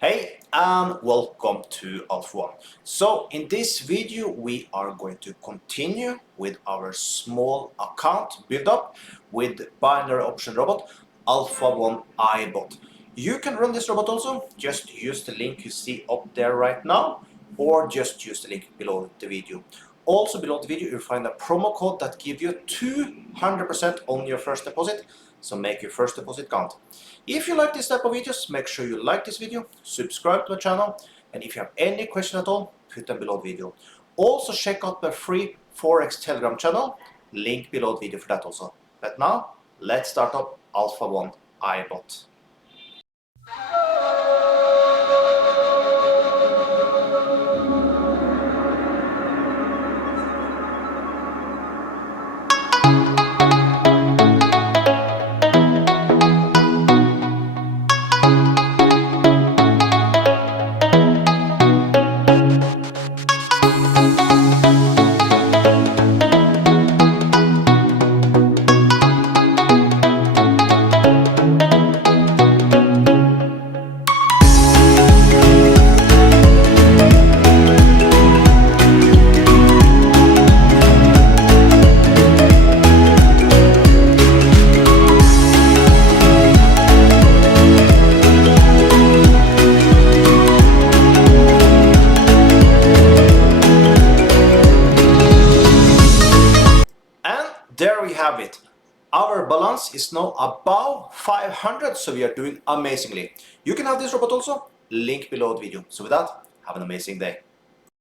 Hey and welcome to Alpha One. So in this video we are going to continue with our small account build up with binary option robot Alpha One iBot. You can run this robot also, just use the link you see up there right now, or just use the link below the video. Also below the video you'll find a promo code that gives you 200% on your first deposit, so make your first deposit count. If you like this type of videos, make sure you like this video, subscribe to my channel, and if you have any question at all, put them below the video. Also check out my free Forex Telegram channel, link below the video for that also. But now, let's start up Alpha One iBot. There we have it. Our balance is now above 500, so we are doing amazingly. You can have this robot also, link below the video. So with that, have an amazing day.